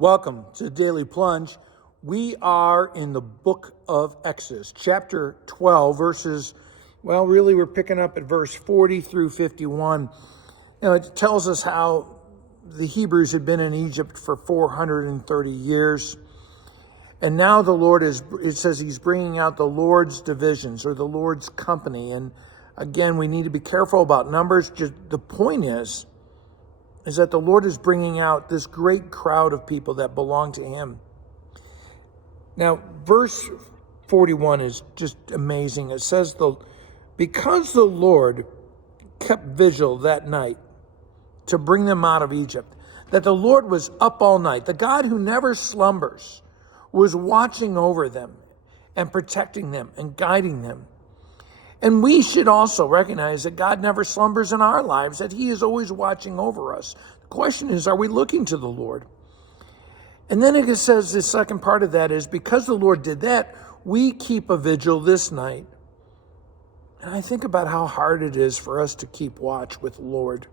Welcome to the Daily Plunge. We are in the book of Exodus, chapter 12, we're picking up at verse 40 through 51. It tells us how the Hebrews had been in Egypt for 430 years. And now it says he's bringing out the Lord's divisions or the Lord's company. And again, we need to be careful about numbers. Just the point is that the Lord is bringing out this great crowd of people that belong to him. Now, verse 41 is just amazing. It says, because the Lord kept vigil that night to bring them out of Egypt, that the Lord was up all night, the God who never slumbers was watching over them and protecting them and guiding them. And we should also recognize that God never slumbers in our lives, that he is always watching over us. The question is, are we looking to the Lord? And then it says the second part of that is, because the Lord did that, we keep a vigil this night. And I think about how hard it is for us to keep watch with the Lord.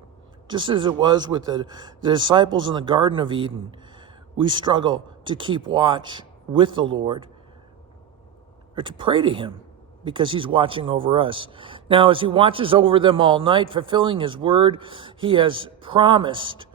Just as it was with the disciples in the Garden of Eden, we struggle to keep watch with the Lord or to pray to him, because he's watching over us. Now, as he watches over them all night, fulfilling his word, he has promised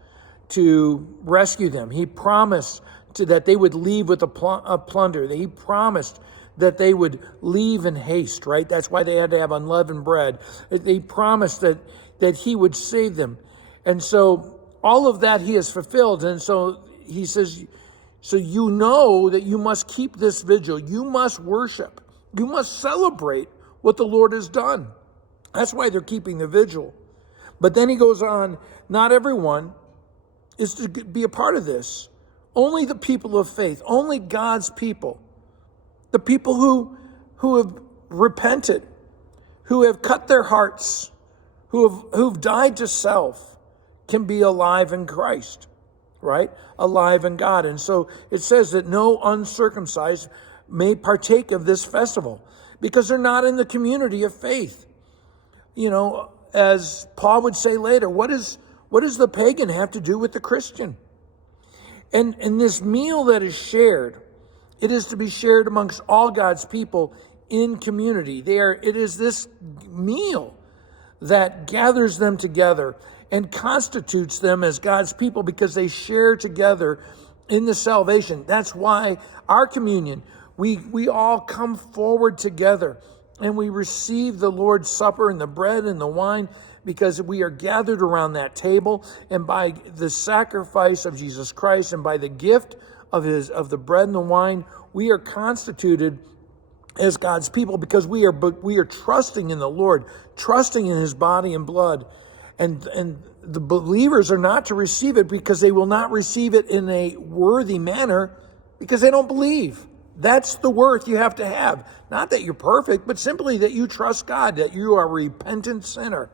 to rescue them. He promised that they would leave with a plunder. He promised that they would leave in haste, right? That's why they had to have unleavened bread. They promised that he would save them. And so all of that he has fulfilled. And so he says, so you know that you must keep this vigil. You must worship. You must celebrate what the Lord has done. That's why they're keeping the vigil. But then he goes on, not everyone is to be a part of this. Only the people of faith, only God's people, the people who have repented, who have cut their hearts, who've died to self, can be alive in Christ, right? Alive in God. And so it says that no uncircumcised may partake of this festival because they're not in the community of faith. As Paul would say later, what does the pagan have to do with the Christian? And this meal that is shared, it is to be shared amongst all God's people in community. It is this meal that gathers them together and constitutes them as God's people, because they share together in the salvation. That's why our communion, we all come forward together and we receive the Lord's Supper and the bread and the wine, because we are gathered around that table, and by the sacrifice of Jesus Christ and by the gift of the bread and the wine, we are constituted as God's people, because we are trusting in the Lord, trusting in his body and blood. And the believers are not to receive it because they will not receive it in a worthy manner, because they don't believe. That's the worth you have to have. Not that you're perfect, but simply that you trust God, that you are a repentant sinner.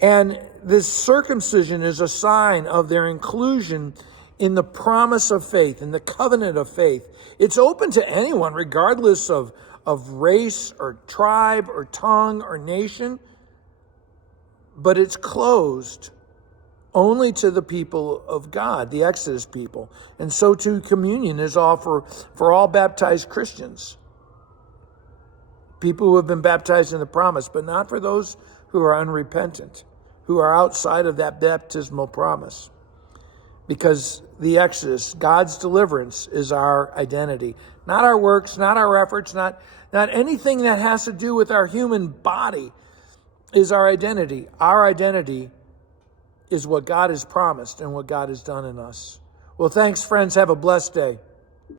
And this circumcision is a sign of their inclusion in the promise of faith, in the covenant of faith. It's open to anyone, regardless of race or tribe or tongue or nation, but it's closed only to the people of God, the Exodus people. And so too, communion is all for all baptized Christians, people who have been baptized in the promise, but not for those who are unrepentant, who are outside of that baptismal promise. Because the Exodus, God's deliverance, is our identity. Not our works, not our efforts, not anything that has to do with our human body is our identity. Our identity is what God has promised and what God has done in us. Well, thanks, friends. Have a blessed day.